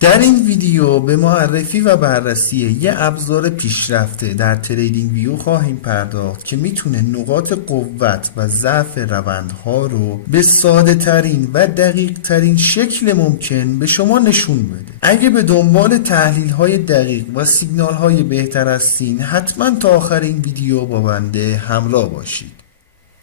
در این ویدیو به معرفی و بررسی یه ابزار پیشرفته در تریدینگ ویو خواهیم پرداخت که میتونه نقاط قوت و ضعف روندها رو به ساده ترین و دقیق ترین شکل ممکن به شما نشون بده. اگه به دنبال تحلیل های دقیق و سیگنال های بهتر هستین حتما تا آخر این ویدیو با بنده همراه باشید.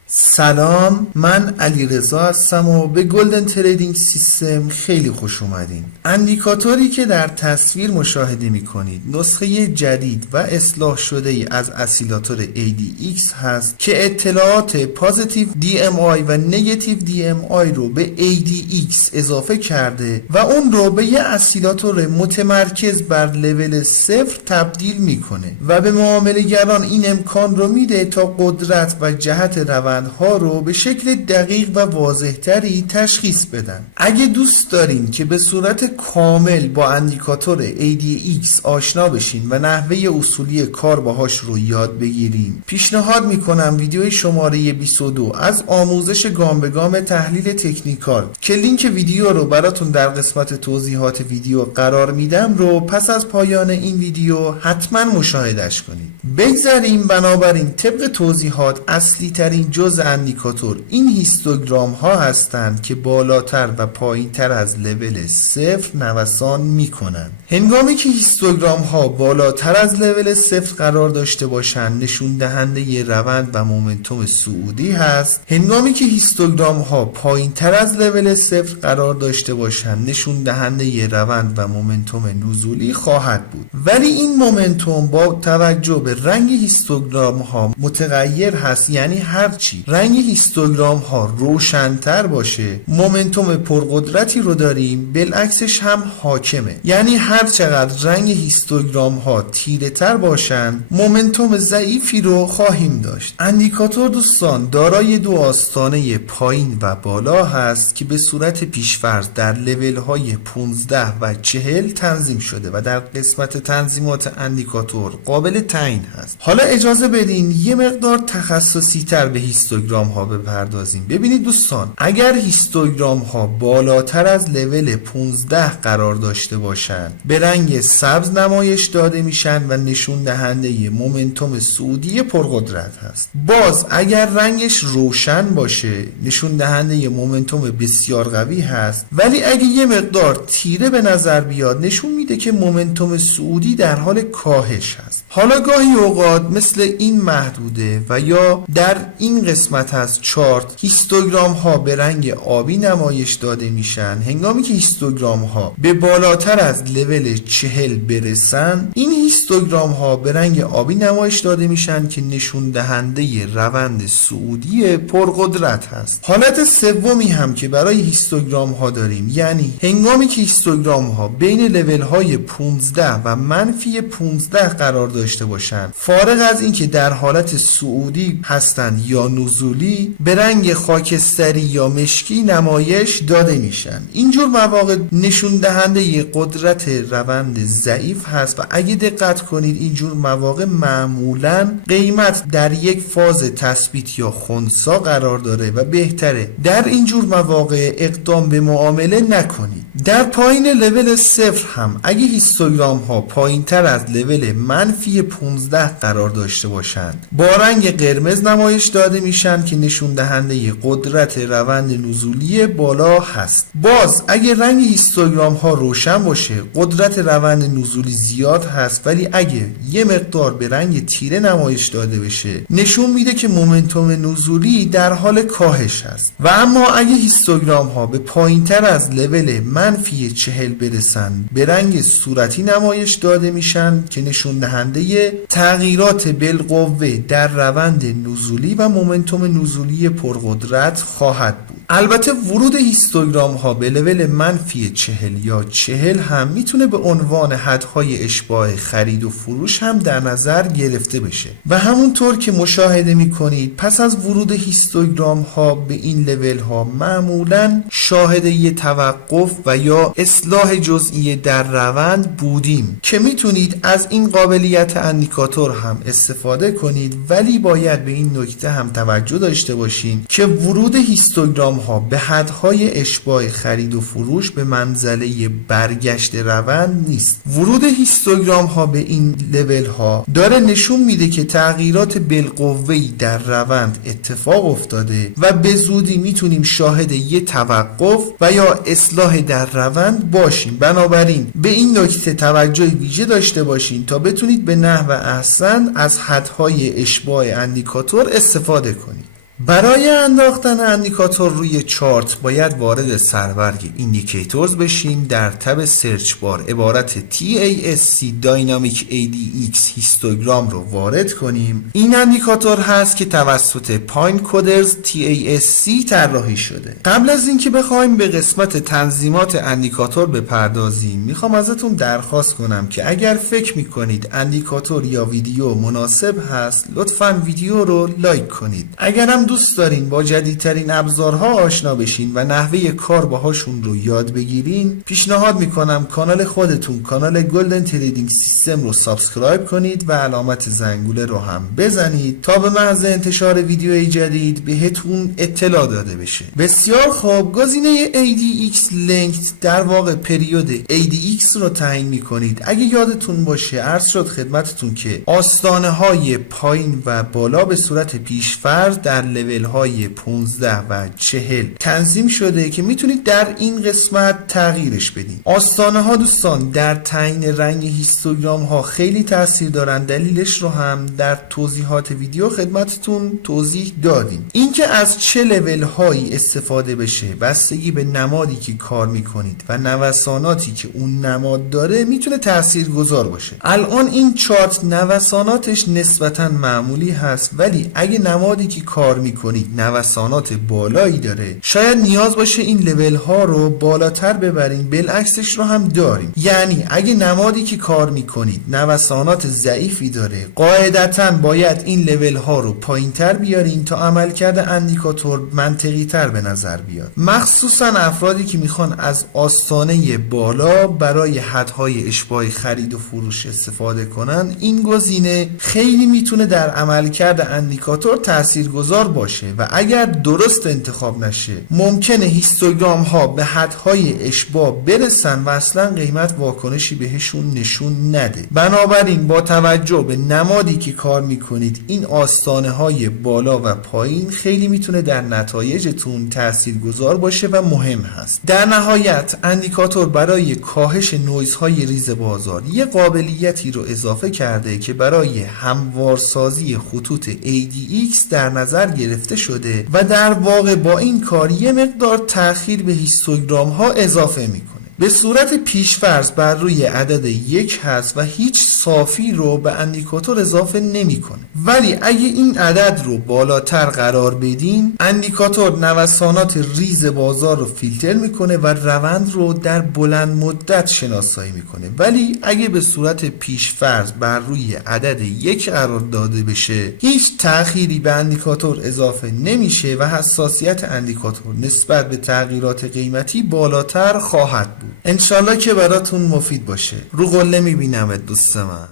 سلام، من علیرضا هستم و به گلدن تریدینگ سیستم خیلی خوش اومدین. اندیکاتوری که در تصویر مشاهده می کنید نسخه جدید و اصلاح شده ای از اسیلاتور ADX هست که اطلاعات پازیتیو DMI و نگاتیو DMI رو به ADX اضافه کرده و اون رو به یه اسیلاتور متمرکز بر لول 0 تبدیل میکنه و به معامله‌گران این امکان رو میده تا قدرت و جهت روندها رو به شکل دقیق و واضح‌تری تشخیص بدن. اگه دوست دارین که به صورت کامل با اندیکاتور ADX آشنا بشین و نحوه اصولی کار باهاش رو یاد بگیریم، پیشنهاد میکنم ویدیوی شماره 22 از آموزش گام به گام تحلیل تکنیکال که لینک ویدیو رو براتون در قسمت توضیحات ویدیو قرار میدم رو پس از پایان این ویدیو حتما مشاهدهش کنید. بگذاریم بنابراین طبق توضیحات اصلی ترین جزء اندیکاتور این هیستوگرام ها هستند که بالاتر و پایین تر از لول 0 نوسان می کنند. هنگامی که هیستوگرام ها بالاتر از لول 0 قرار داشته باشند نشون دهنده روند و مومنتوم صعودی هست. هنگامی که هیستوگرام ها پایین تر از لول 0 قرار داشته باشند نشون دهنده روند و مومنتوم نزولی خواهد بود. ولی این مومنتوم با توجه به رنگ هیستوگرام ها متغیر هست، یعنی هرچی رنگ هیستوگرام ها روشن‌تر باشه مومنتوم پرقدرتی رو داریم، بالعکسش هم حاکمه. یعنی هر چقدر رنگ هیستوگرام ها تیره تر باشن مومنتوم ضعیفی رو خواهیم داشت. اندیکاتور دوستان دارای دو آستانه پایین و بالا هست که به صورت پیش‌فرض در لول های 15 و 40 تنظیم شده و در قسمت تنظیمات اندیکاتور قابل تعیین هست. حالا اجازه بدین یه مقدار تخصصی تر به هیستوگرام ها بپردازیم. ببینید دوستان، اگر هیستوگرام ها بالاتر از لول 15 قرار داشته باشند به رنگ سبز نمایش داده میشن و نشون دهنده مومنتوم صعودی پرقدرت هست. باز اگر رنگش روشن باشه نشون دهنده مومنتوم بسیار قوی هست، ولی اگه یه مقدار تیره به نظر بیاد نشون میده که مومنتوم صعودی در حال کاهش هست. حالا گاهی اوقات مثل این محدوده و یا در این قسمت از چارت هیستوگرام ها به رنگ آبی نمایش داده میشن. هنگامی که هیستوگرام ها به بالاتر از لول 40 برسن این هیستوگرام ها به رنگ آبی نمایش داده میشن که نشون دهنده روند صعودی پرقدرت هست. حالت سومی هم که برای هیستوگرام ها داریم، یعنی هنگامی که هیستوگرام ها بین لول های 15 و منفی 15 قرار داشته باشن، فارغ از اینکه در حالت صعودی هستند یا نزولی، به رنگ خاکستری یا مشکی نمایش داده میشن. اینجور مواقع نشون دهنده قدرت روند ضعیف هست و اگه دقت کنید اینجور مواقع معمولا قیمت در یک فاز تثبیت یا خنثی قرار داره و بهتره در اینجور مواقع اقدام به معامله نکنید. در پایین لول 0 هم اگه هیستوگرام ها پایین تر از لول منفی 15 قرار داشته باشند با رنگ قرمز نمایش داده میشن که نشون دهنده قدرت روند نزولی بالا هست. باز اگه رنگ هیستوگرام ها روشن باشه قدرت روند نزولی زیاد هست، ولی اگه یه مقدار به رنگ تیره نمایش داده بشه نشون میده که مومنتوم نزولی در حال کاهش هست. و اما اگه هیستوگرام ها به پایین تر از لول منفی 40 برسن به رنگ صورتی نمایش داده میشن که نشون دهنده تغییرات بالقوه در روند نزولی و مومنتوم نزولی پرقدرت خواهد بود. البته ورود هیستوگرام ها به لول منفی 40 یا 40 هم میتونه به عنوان حدهای اشباع خرید و فروش هم در نظر گرفته بشه و همونطور که مشاهده میکنید پس از ورود هیستوگرام ها به این لول ها معمولا شاهد یه توقف و یا اصلاح جزئی در روند بودیم که میتونید از این قابلیت اندیکاتور هم استفاده کنید، ولی باید به این نکته هم توجه داشته باشین که ورود هیستوگرام هیستوگرام ها به حدهای اشباع خرید و فروش به منزله برگشت روند نیست. ورود هیستوگرام ها به این لول ها داره نشون میده که تغییرات بالقوه‌ای در روند اتفاق افتاده و به زودی میتونیم شاهد یه توقف و یا اصلاح در روند باشیم. بنابراین به این نکته توجه ویژه داشته باشین تا بتونید به نحو احسن از حدهای اشباع اندیکاتور استفاده کنید. برای انداختن اندیکاتور روی چارت باید وارد سرورگ ایندیکیتورز بشیم. در تب سرچ بار عبارت TASC Dynamic ADX هیستوگرام رو وارد کنیم. این اندیکاتور هست که توسط پاین کودرز TASC طراحی شده. قبل از اینکه بخوایم به قسمت تنظیمات اندیکاتور بپردازیم، میخوام ازتون درخواست کنم که اگر فکر میکنید اندیکاتور یا ویدیو مناسب هست، لطفاً ویدیو رو لایک کنید. اگرم دوست دارین با جدیدترین ابزارها آشنا بشین و نحوه کار باهاشون رو یاد بگیرین، پیشنهاد میکنم کانال خودتون، کانال گلدن تریدینگ سیستم رو سابسکرایب کنید و علامت زنگوله رو هم بزنید تا به محض انتشار ویدیوی جدید بهتون اطلاع داده بشه. بسیار خوب، گزینه ADX Length در واقع پریود ADX رو تعیین میکنید. اگه یادتون باشه عرض شد خدمتتون که آستانه های پایین و بالا به صورت پیشفرض در لول های 15 و 40 تنظیم شده که میتونید در این قسمت تغییرش بدین. آستانه ها دوستان در تعیین رنگ هیستوگرام ها خیلی تاثیر دارن. دلیلش رو هم در توضیحات ویدیو خدمتتون توضیح دادیم. اینکه از چه لول هایی استفاده بشه بستگی به نمادی که کار میکنید و نوساناتی که اون نماد داره میتونه تأثیر گذار باشه. الان این چارت نوساناتش نسبتا معمولی هست، ولی اگه نمادی که کار میکنید نوسانات بالایی داره، شاید نیاز باشه این لول ها رو بالاتر ببرین. بالعکسش رو هم داریم، یعنی اگه نمادی که کار میکنید نوسانات ضعیفی داره، قاعدتا باید این لول ها رو پایین تر بیارین تا عملکرد اندیکاتور منطقی تر به نظر بیاد. مخصوصا افرادی که میخوان از آستانه بالا برای حدهای اشباع خرید و فروش استفاده کنن، این گزینه خیلی میتونه در عملکرد اندیکاتور تاثیرگذار باشه و اگر درست انتخاب نشه ممکنه هیستوگرام ها به حدهای اشباع برسن و اصلا قیمت واکنشی بهشون نشون نده. بنابراین با توجه به نمادی که کار میکنید، این آستانه های بالا و پایین خیلی میتونه در نتایجتون تاثیرگذار باشه و مهم هست. در نهایت اندیکاتور برای کاهش نویزهای ریز بازار یه قابلیتی رو اضافه کرده که برای هموارسازی خطوط ADX در نظر گرفته شده و در واقع با این کار یه مقدار تأخیر به هیستوگرام ها اضافه میکنه. به صورت پیشفرض بر روی عدد 1 هست و هیچ صافی رو به اندیکاتور اضافه نمیکنه. ولی اگه این عدد رو بالاتر قرار بدین، اندیکاتور نوسانات ریز بازار رو فیلتر میکنه و روند رو در بلند مدت شناسایی میکنه. ولی اگه به صورت پیشفرض بر روی عدد 1 قرار داده بشه، هیچ تأخیری به اندیکاتور اضافه نمیشه و حساسیت اندیکاتور نسبت به تغییرات قیمتی بالاتر خواهد بود. انشالله که براتون مفید باشه. رو قله میبینم دوست من.